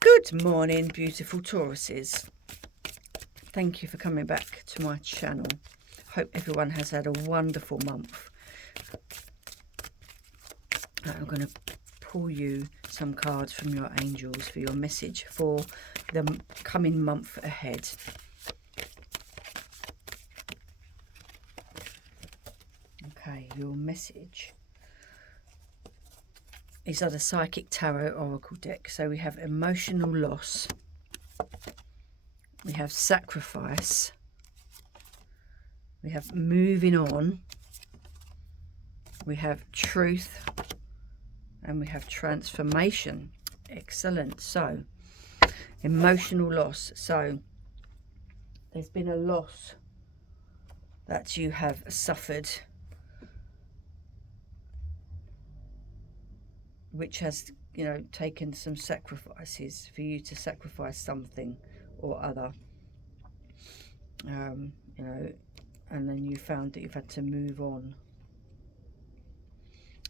Good morning, beautiful Tauruses. Thank you for coming back to my channel. Hope everyone has had a wonderful month. I'm going to pull you some cards from your angels for your message for the coming month ahead. Okay, your message. These are the Psychic Tarot Oracle deck. So we have emotional loss. We have sacrifice. We have moving on. We have truth. And we have transformation. Excellent. So, emotional loss. So, there's been a loss that you have suffered, which has, taken some sacrifices for you to sacrifice something or other. And then you found that you've had to move on.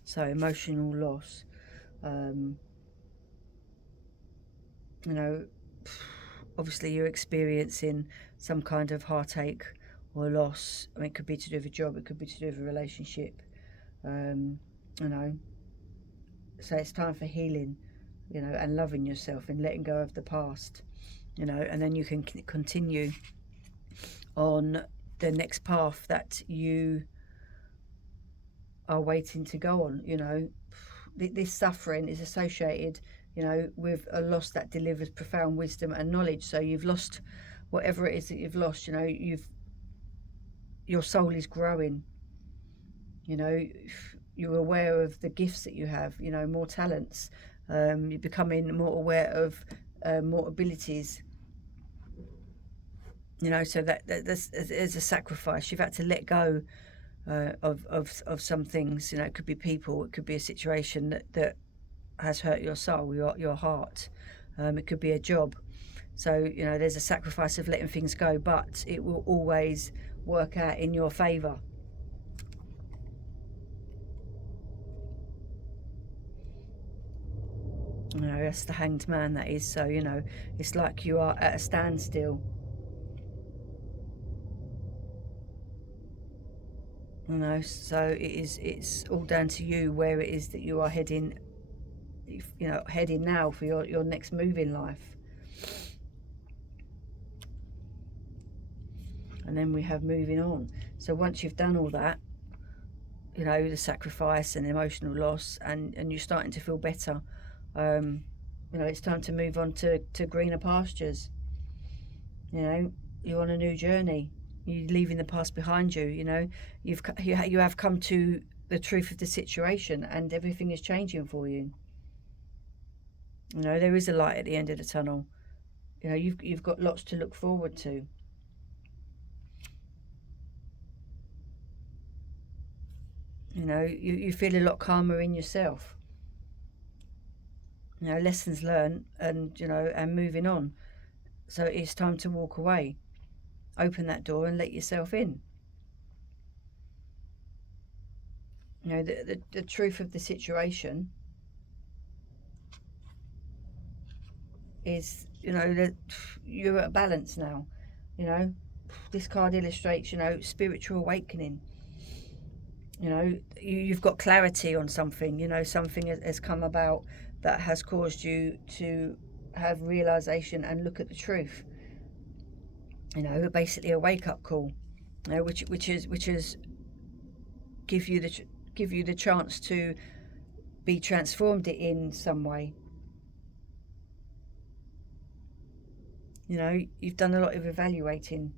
So emotional loss, obviously you're experiencing some kind of heartache or loss. I mean, it could be to do with a job, it could be to do with a relationship, So it's time for healing, and loving yourself and letting go of the past, and then you can continue on the next path that you are waiting to go on. This suffering is associated, with a loss that delivers profound wisdom and knowledge. So you've lost whatever it is that you've lost. Your soul is growing. You're aware of the gifts that you have, more talents. You're becoming more aware of more abilities. So that there's a sacrifice. You've had to let go of some things. It could be people, it could be a situation that has hurt your soul, your heart. It could be a job. So, there's a sacrifice of letting things go, but it will always work out in your favour. That's the Hanged Man, that is. So, it's like you are at a standstill. So it's all down to you where it is that you are heading, heading now for your next move in life. And then we have moving on. So once you've done all that, the sacrifice and emotional loss, and you're starting to feel better, it's time to move on to greener pastures. You're on a new journey. You're leaving the past behind you. You have come to the truth of the situation, and everything is changing for you. There is a light at the end of the tunnel. You've got lots to look forward to. You feel a lot calmer in yourself. Lessons learned, and moving on. So it's time to walk away. Open that door and let yourself in. The truth of the situation is, that you're at balance now. This card illustrates, spiritual awakening. You've got clarity on something. Something has come about that has caused you to have realization and look at the truth. Basically a wake-up call, which is give you the chance to be transformed in some way. You've done a lot of evaluating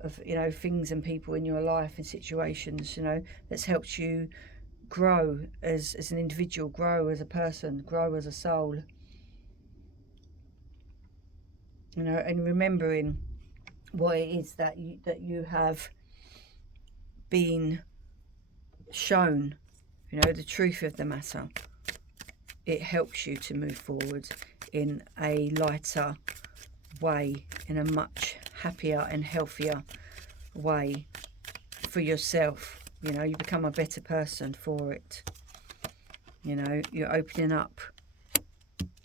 of things and people in your life and situations, that's helped you grow as an individual, grow as a person, grow as a soul. And remembering what it is that you have been shown, the truth of the matter. It helps you to move forward in a lighter way, in a much happier and healthier way for yourself. You become a better person for it. You're opening up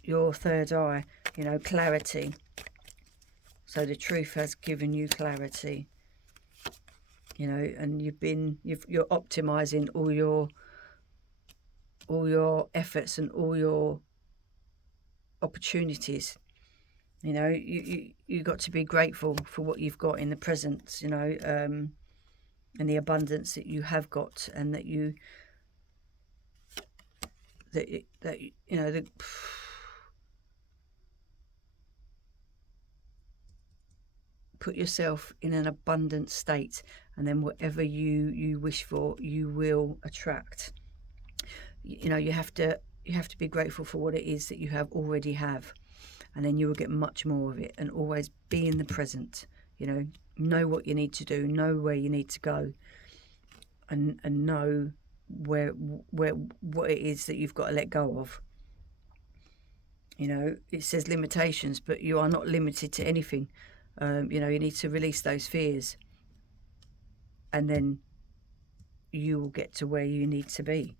your third eye, you know, clarity. So the truth has given you clarity, you know, and you're optimizing all your efforts and all your opportunities. You know, you got to be grateful for what you've got in the present, you know, and the abundance that you have got, and that you know, put yourself in an abundant state, and then whatever you wish for, you will attract. You know, you have to be grateful for what it is that you already have, and then you will get much more of it. And always be in the present, you know what you need to do, know where you need to go, and know where what it is that you've got to let go of. You know, it says limitations, but you are not limited to anything. You know, you need to release those fears, and then you will get to where you need to be.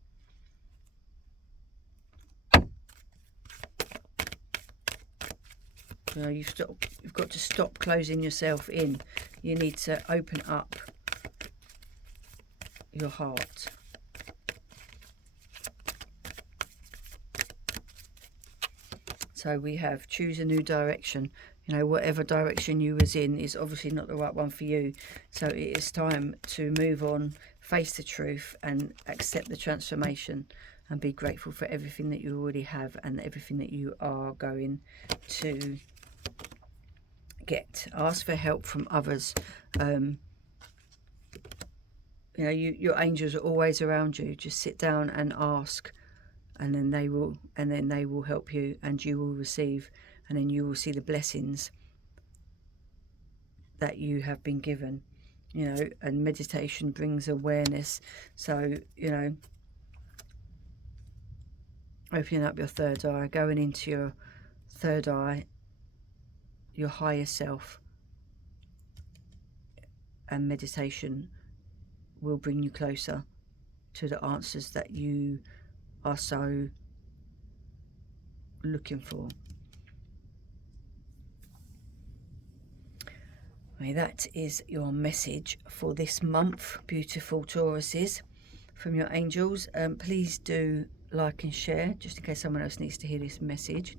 You know, you've got to stop closing yourself in. You need to open up your heart. So we have choose a new direction. You know, whatever direction you was in is obviously not the right one for you. So it is time to move on, face the truth, and accept the transformation, and be grateful for everything that you already have and everything that you are going to get. Ask for help from others. You know, your angels are always around you. Just sit down and ask, and then they will help you, and you will receive, and then you will see the blessings that you have been given. You know, and meditation brings awareness. So, you know, opening up your third eye, going into your third eye, your higher self, and meditation will bring you closer to the answers that you are so looking for. Okay, that is your message for this month, beautiful Tauruses, from your angels. Please do like and share, just in case someone else needs to hear this message.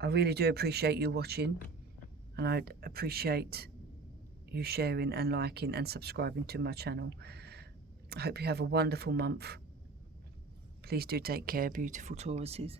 I really do appreciate you watching, and I'd appreciate you sharing and liking and subscribing to my channel. I hope you have a wonderful month. Please do take care, beautiful Tauruses.